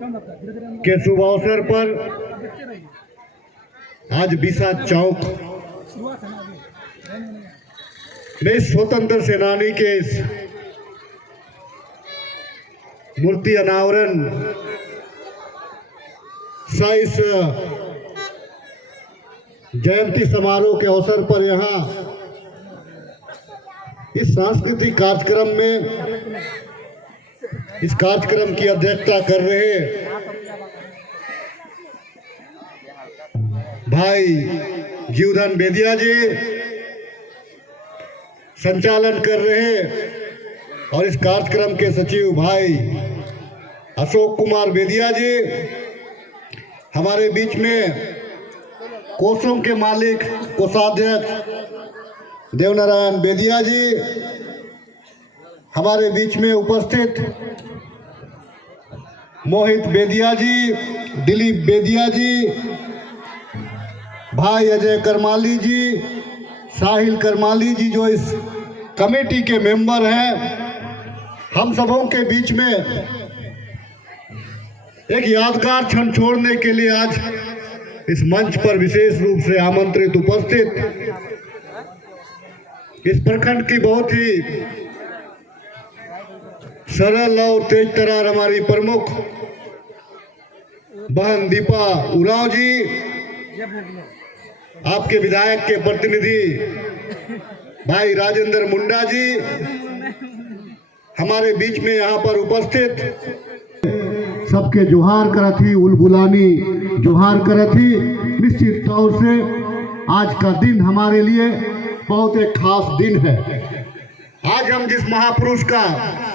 के शुभ अवसर पर आज बीसा चौक में स्वतंत्र सेनानी के इस मूर्ति अनावरण सा इस जयंती समारोह के अवसर पर यहाँ इस सांस्कृतिक कार्यक्रम में इस कार्यक्रम की अध्यक्षता कर रहे भाई जीवधन बेदिया जी, संचालन कर रहे और इस कार्यक्रम के सचिव भाई अशोक कुमार बेदिया जी, हमारे बीच में कोषों के मालिक कोषाध्यक्ष देवनारायण बेदिया जी, हमारे बीच में उपस्थित मोहित बेदिया जी, दिलीप बेदिया जी, भाई अजय करमाली जी, साहिल करमाली जी जो इस कमेटी के मेंबर हैं, हम सबों के बीच में एक यादगार क्षण छोड़ने के लिए आज इस मंच पर विशेष रूप से आमंत्रित उपस्थित इस प्रखंड की बहुत ही सरल और तेज तरार हमारी प्रमुख बहन दीपा उरांव जी, आपके विधायक के प्रतिनिधि भाई राजेंद्र मुंडा जी, हमारे बीच में यहाँ पर उपस्थित सबके जोहार करत ही, उलगुलानी जोहार करत ही। निश्चित तौर से आज का दिन हमारे लिए बहुत एक खास दिन है। आज हम जिस महापुरुष का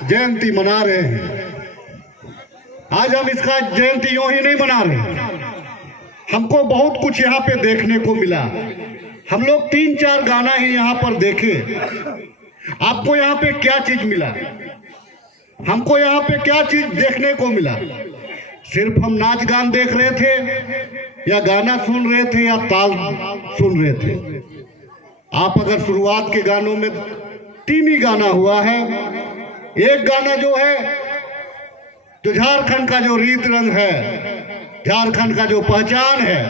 जयंती मना रहे हैं, आज हम इसका जयंती यूं ही नहीं मना रहे, हमको बहुत कुछ यहाँ पे देखने को मिला। हम लोग 3-4 गाना ही यहाँ पर देखे। आपको यहाँ पे क्या चीज मिला? हमको यहाँ पे क्या चीज देखने को मिला? सिर्फ हम नाच गान देख रहे थे या गाना सुन रहे थे या ताल सुन रहे थे? आप अगर शुरुआत के गानों में 3 ही गाना हुआ है। एक गाना जो है तो झारखंड का जो रीत रंग है, झारखंड का जो पहचान है,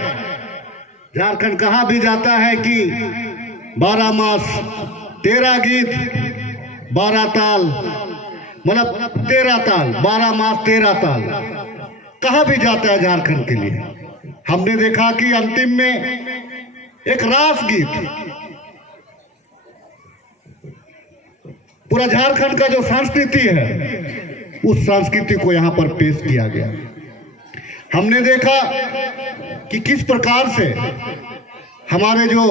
झारखंड कहाँ भी जाता है कि 12 मास 13 गीत 12 ताल, मतलब 13 ताल, 12 मास 13 ताल, कहाँ भी जाता है झारखंड के लिए। हमने देखा कि अंतिम में एक रास गीत पूरा झारखंड का जो संस्कृति है उस संस्कृति को यहाँ पर पेश किया गया। हमने देखा कि किस प्रकार से हमारे जो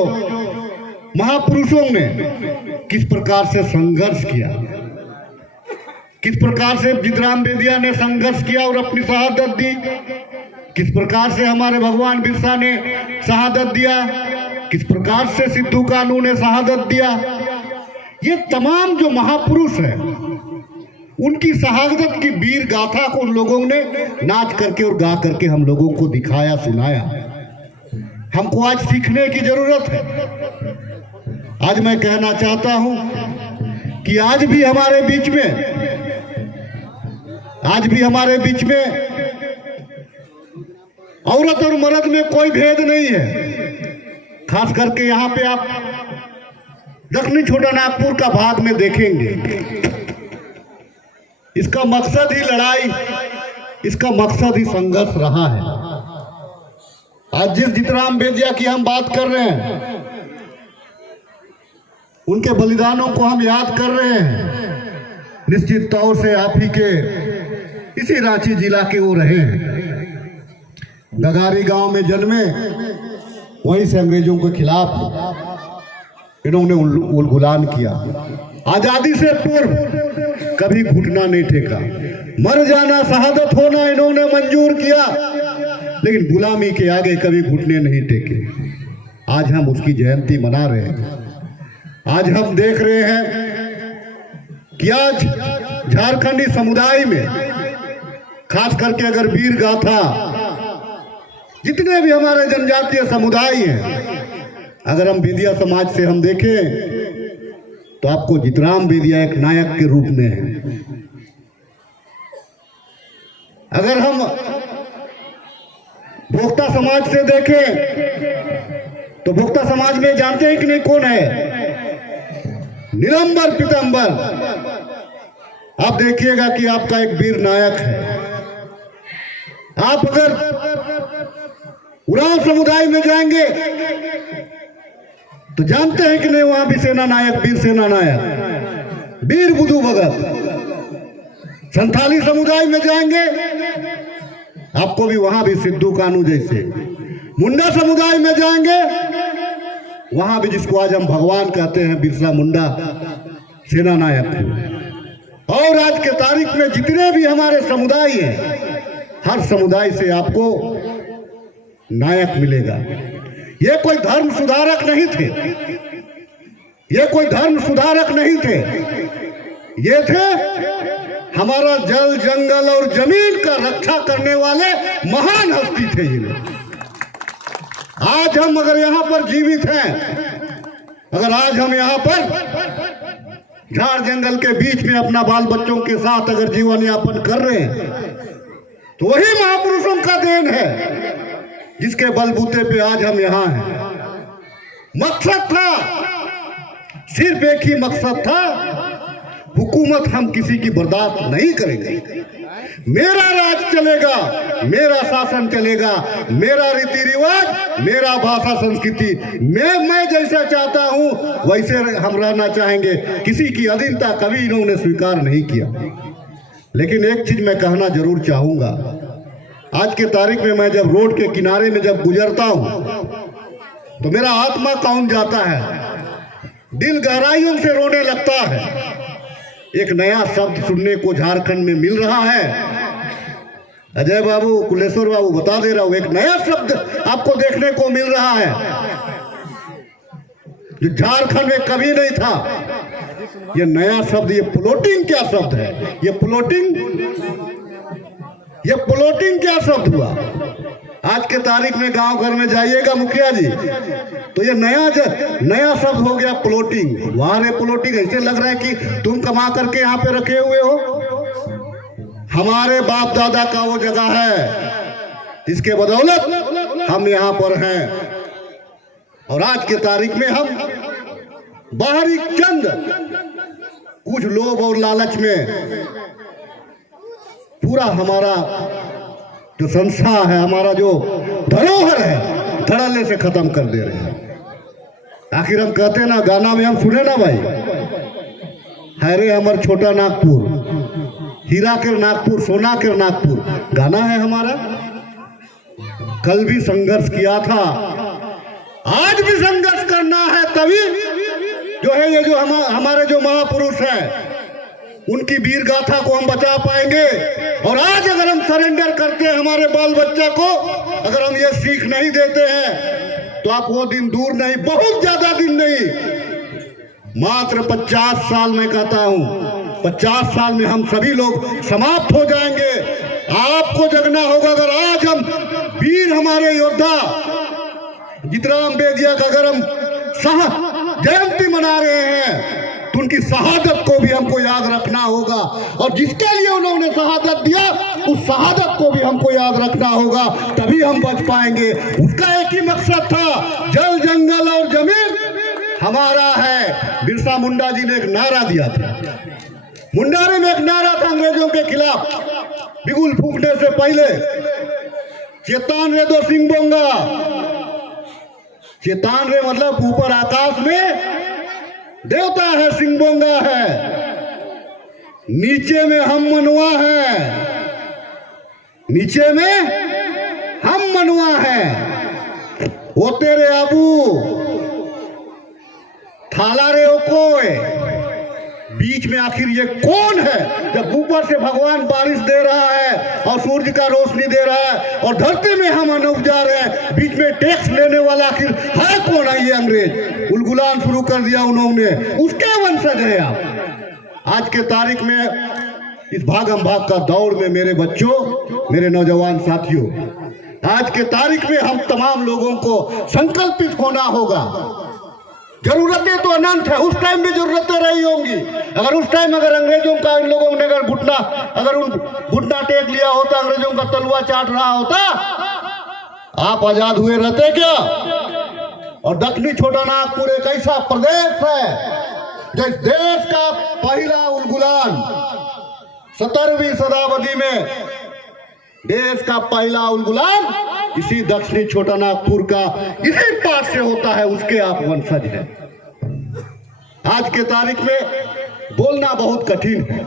महापुरुषों ने किस प्रकार से संघर्ष किया, किस प्रकार से जितराम बेदिया ने संघर्ष किया और अपनी शहादत दी, किस प्रकार से हमारे भगवान बिरसा ने शहादत दिया, किस प्रकार से सिद्धू कानू ने शहादत दिया। ये तमाम जो महापुरुष हैं उनकी शहादत की वीर गाथा को उन लोगों ने नाच करके और गा करके हम लोगों को दिखाया, सुनाया। हमको आज सीखने की जरूरत है। आज मैं कहना चाहता हूं कि आज भी हमारे बीच में औरत और मर्द में कोई भेद नहीं है। खास करके यहाँ पे आप दक्षिणी छोटा नागपुर का भाग में देखेंगे, इसका मकसद ही लड़ाई, इसका मकसद ही संघर्ष रहा है। आज जिस जितराम बेदिया की हम बात कर रहे हैं, उनके बलिदानों को हम याद कर रहे हैं। निश्चित तौर से आप ही के इसी रांची जिला के वो रहे हैं। नगारी गांव में जन्मे, वहीं से अंग्रेजों के खिलाफ इन्होंने उलगुलान किया। आजादी से पूर्व कभी घुटना नहीं टेका, मर जाना शहादत होना इन्होंने मंजूर किया, लेकिन गुलामी के आगे कभी घुटने नहीं टेके। आज हम उसकी जयंती मना रहे हैं। आज हम देख रहे हैं कि आज झारखंडी समुदाय में खास करके अगर वीर गाथा, जितने भी हमारे जनजातीय समुदाय हैं, अगर हम बेदिया समाज से हम देखें तो आपको जितराम बेदिया एक नायक के रूप में है। अगर हम भोक्ता समाज से देखें तो भोक्ता समाज में जानते हैं कि नहीं कौन है? नीलंबर पीतांबर। आप देखिएगा कि आपका एक वीर नायक है। आप अगर उरांव समुदाय में जाएंगे तो जानते हैं कि नहीं वहां भी सेना नायक, वीर सेना नायक, वीर बुधू भगत। संथाली समुदाय में जाएंगे आपको भी वहां भी सिद्धू कानू जैसे। मुंडा समुदाय में जाएंगे वहां भी जिसको आज हम भगवान कहते हैं, बिरसा मुंडा सेना नायक। और आज के तारीख में जितने भी हमारे समुदाय हैं, हर समुदाय से आपको नायक मिलेगा। ये कोई धर्म सुधारक नहीं थे, ये कोई धर्म सुधारक नहीं थे, ये थे हमारा जल जंगल और जमीन का रक्षा करने वाले महान हस्ती थे ये लोग। आज हम अगर यहाँ पर जीवित हैं, अगर आज हम यहाँ पर झाड़ जंगल के बीच में अपना बाल बच्चों के साथ अगर जीवन यापन कर रहे हैं तो वही महापुरुषों का देन है जिसके बलबूते पे आज हम यहाँ हैं। मकसद था, सिर्फ एक ही मकसद था, हुकूमत हम किसी की बर्दाश्त नहीं करेंगे। मेरा राज चलेगा, मेरा शासन चलेगा, मेरा रीति रिवाज, मेरा भाषा संस्कृति, मैं जैसा चाहता हूं वैसे हम रहना चाहेंगे। किसी की अधीनता कभी इन्होंने स्वीकार नहीं किया। लेकिन एक चीज मैं कहना जरूर चाहूंगा, आज के तारीख में मैं जब रोड के किनारे में जब गुजरता हूं तो मेरा आत्मा कौन जाता है, दिल गहराइयों से रोने लगता है। एक नया शब्द सुनने को झारखंड में मिल रहा है। अजय बाबू, कुलेश्वर बाबू, बता दे रहा हूं, एक नया शब्द आपको देखने को मिल रहा है जो झारखंड में कभी नहीं था। ये नया शब्द, ये प्लॉटिंग क्या शब्द है? ये प्लॉटिंग क्या शब्द हुआ? आज के तारीख में गांव घर में जाइएगा मुखिया जी तो ये नया शब्द हो गया प्लॉटिंग। वाह रे प्लॉटिंग, ऐसे लग रहा है कि तुम कमा करके यहाँ पे रखे हुए हो। हमारे बाप दादा का वो जगह है जिसके बदौलत हम यहाँ पर हैं। और आज के तारीख में हम बाहरी चंद कुछ लोभ और लालच में पूरा हमारा जो संस्था है, हमारा जो धरोहर है, धड़ल्ले से खत्म कर दे रहे हैं। आखिर हम कहते ना, गाना में हम सुने ना भाई, है रे हमर छोटा नागपुर, हीरा के नागपुर, सोना के नागपुर, गाना है हमारा। कल भी संघर्ष किया था, आज भी संघर्ष करना है, तभी जो है ये जो हमारे जो महापुरुष हैं उनकी वीर गाथा को हम बचा पाएंगे। और आज अगर हम सरेंडर करते हैं हमारे बाल बच्चा को, अगर हम ये सीख नहीं देते हैं तो आप वो दिन दूर नहीं, बहुत ज्यादा दिन नहीं, मात्र 50 साल में कहता हूं, 50 साल में हम सभी लोग समाप्त हो जाएंगे। आपको जगना होगा। अगर आज हम वीर हमारे योद्धा जितराम बेदिया का अगर हम जयंती मना रहे हैं तो उनकी शहादत को भी हमको याद रखना होगा। और जिसके लिए उन्होंने शहादत दिया उस शहादत को भी हमको याद रखना होगा, तभी हम बच पाएंगे। उसका एक ही मकसद था, जल जंगल और जमीन हमारा है। बिरसा मुंडा जी ने एक नारा दिया था, मुंडारे में एक नारा था अंग्रेजों के खिलाफ, बिगुल फूकने से पहले, चेतान रे दो सिंह बोंगा। चेतान रे मतलब ऊपर आकाश में देवता है, सिंगबोंगा है, नीचे में हम मनवा है, नीचे में हम मनवा है। वो तेरे आबू थाला रे ओ कोई, बीच में आखिर ये कौन है? जब ऊपर से भगवान बारिश दे रहा है और सूर्य का रोशनी दे रहा है और धरती में हम अन्न उपजा रहे हैं, बीच में टैक्स लेने वाला आखिर है कौन है? ये अंग्रेज उलगुलान शुरू कर दिया उन्होंने, उसके वंशज है आप। आज के तारीख में इस भागम भाग का दौड़ में मेरे बच्चों, मेरे नौजवान साथियों, आज के तारीख में हम तमाम लोगों को संकल्पित होना होगा। जरूरतें तो अनंत है, उस टाइम भी जरूरतें रही होंगी। अगर उस टाइम अगर अंग्रेजों का इन लोगों ने अगर उन घुटना टेक लिया होता, अंग्रेजों का तलवा चाट रहा होता, आप आजाद हुए रहते क्या? और दक्षिणी छोटा नागपुर एक ऐसा प्रदेश है जिस देश का पहला उलगुलान 17वीं शताब्दी में, देश का पहला उलगुलान इसी दक्षिणी छोटा नागपुर का इसी पास से होता है, उसके आप वंशज हैं। आज के तारीख में बोलना बहुत कठिन है,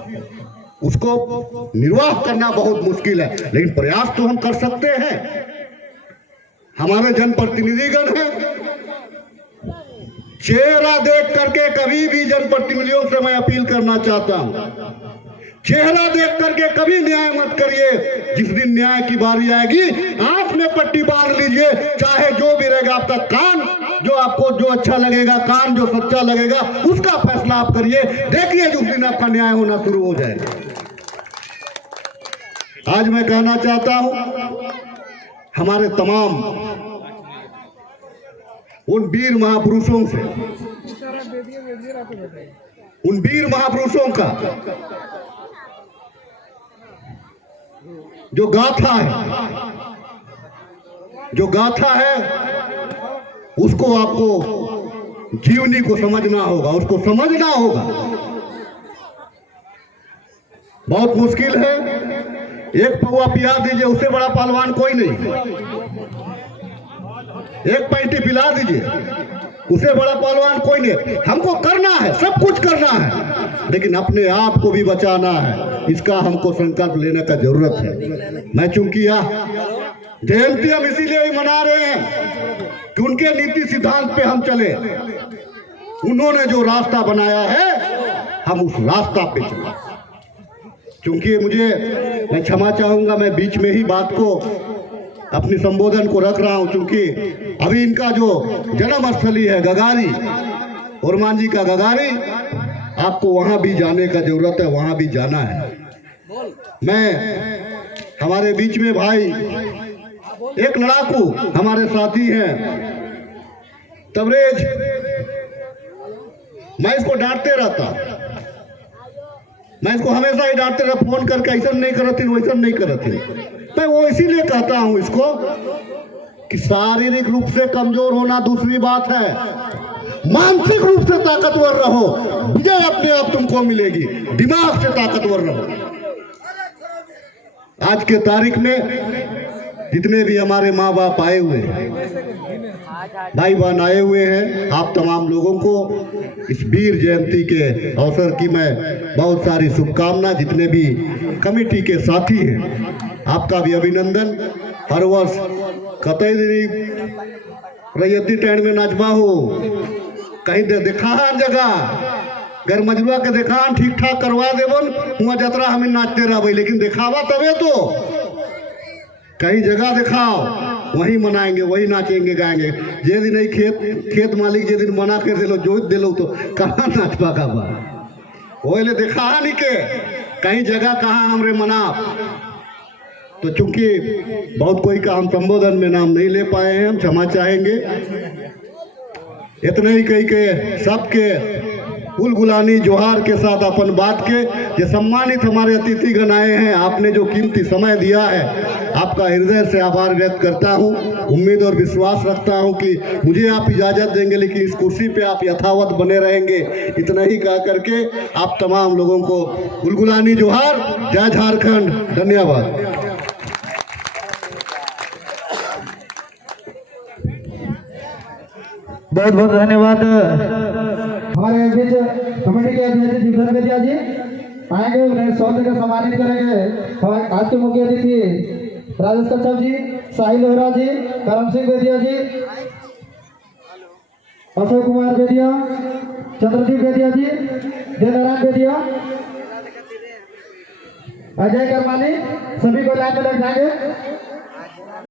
उसको निर्वाह करना बहुत मुश्किल है, लेकिन प्रयास तो हम कर सकते हैं। हमारे जनप्रतिनिधिगण हैं, चेहरा देख करके कभी भी जनप्रतिनिधियों से मैं अपील करना चाहता हूं, चेहरा देख करके कभी न्याय मत करिए। जिस दिन न्याय की बारी आएगी आंख में पट्टी बांध लीजिए, चाहे जो भी रहेगा आपका कान, जो आपको जो अच्छा लगेगा, कान जो सच्चा लगेगा उसका फैसला आप करिए। देखिए जिस दिन आपका न्याय होना शुरू हो जाएगा। आज मैं कहना चाहता हूं हमारे तमाम उन वीर महापुरुषों से, उन वीर महापुरुषों का जो गाथा है, जो गाथा है उसको आपको जीवनी को समझना होगा, उसको समझना होगा। बहुत मुश्किल है, एक पौवा पिला दीजिए, उससे बड़ा पहलवान कोई नहीं। एक पैंटी पिला दीजिए, उससे बड़ा पहलवान कोई नहीं। हमको करना है, सब कुछ करना है, लेकिन अपने आप को भी बचाना है, इसका हमको संकल्प लेने का जरूरत है। मैं चूंकि यह जयंती हम इसीलिए ही मना रहे हैं कि उनके नीति सिद्धांत पे हम चले। उन्होंने जो रास्ता बनाया है हम उस रास्ता पे चले। क्योंकि मैं क्षमा चाहूंगा, मैं बीच में ही बात को अपनी संबोधन को रख रहा हूं, क्योंकि अभी इनका जो जन्म स्थली है गगारी, ओरमान जी का गगारी, आपको वहां भी जाने का जरूरत है, वहां भी जाना है। मैं हमारे बीच में भाई एक लड़ाकू हमारे साथी हैं तबरेज, मैं इसको डांटते रहता, मैं इसको हमेशा ही डांटते रहा, फोन करके ऐसा नहीं करती, वैसा नहीं करती। मैं वो इसीलिए कहता हूं इसको कि शारीरिक रूप से कमजोर होना दूसरी बात है, मानसिक रूप से ताकतवर रहो, विजय अपने आप तुमको मिलेगी। दिमाग से ताकतवर रहो। आज के तारीख में जितने भी हमारे माँ बाप आए हुए हैं, भाई बहन आए हुए हैं, आप तमाम लोगों को इस वीर जयंती के अवसर की मैं बहुत सारी शुभकामना। जितने भी कमेटी के साथी हैं आपका भी अभिनंदन। हर वर्ष कतई रैयती टैंड में नाचबा हो, कहीं देखा हर जगह घर मजरुआ के देखा ठीक ठाक करवा देवन, हुआ जतरा हमें नाचते रह, लेकिन दिखावा तबे तो कहीं जगह दिखाओ, वहीं मनाएंगे, वहीं नाचेंगे गाएंगे। जे दिन नहीं खेत मालिक जे दिन मना कर दिलो, जोत दिलो, तो कहाँ नाच पागा बा, वो देखा नहीं के कहीं जगह कहाँ हमरे मना। तो चूंकि बहुत कोई का हम संबोधन में नाम नहीं ले पाए हैं, हम क्षमा चाहेंगे। इतने ही कही के सबके उलगुलानी जोहार के साथ अपन बात के जो सम्मानित हमारे अतिथिगण आए हैं, आपने जो कीमती समय दिया है, आपका हृदय से आभार व्यक्त करता हूं। उम्मीद और विश्वास रखता हूं कि मुझे आप इजाजत देंगे, लेकिन इस कुर्सी पे आप यथावत बने रहेंगे। इतना ही कह करके आप तमाम लोगों को उलगुलानी जोहार। जय झारखंड, धन्यवाद। बहुत बहुत धन्यवाद। हमारे बीच कमेटी के अध्यक्ष जीवन बेदिया जी आएंगे, उन्हें 100 देकर सम्मानित करेंगे। हमारे आज के मुख्य अतिथि राजेश कच्छप जी, साहिल लोहरा जी, करम सिंह बेदिया जी, अशोक कुमार बेदिया, चंद्रदीप बेदिया जी, जय नारायण बेदिया, अजय करमानी, सभी को लाइन में लग जाएंगे।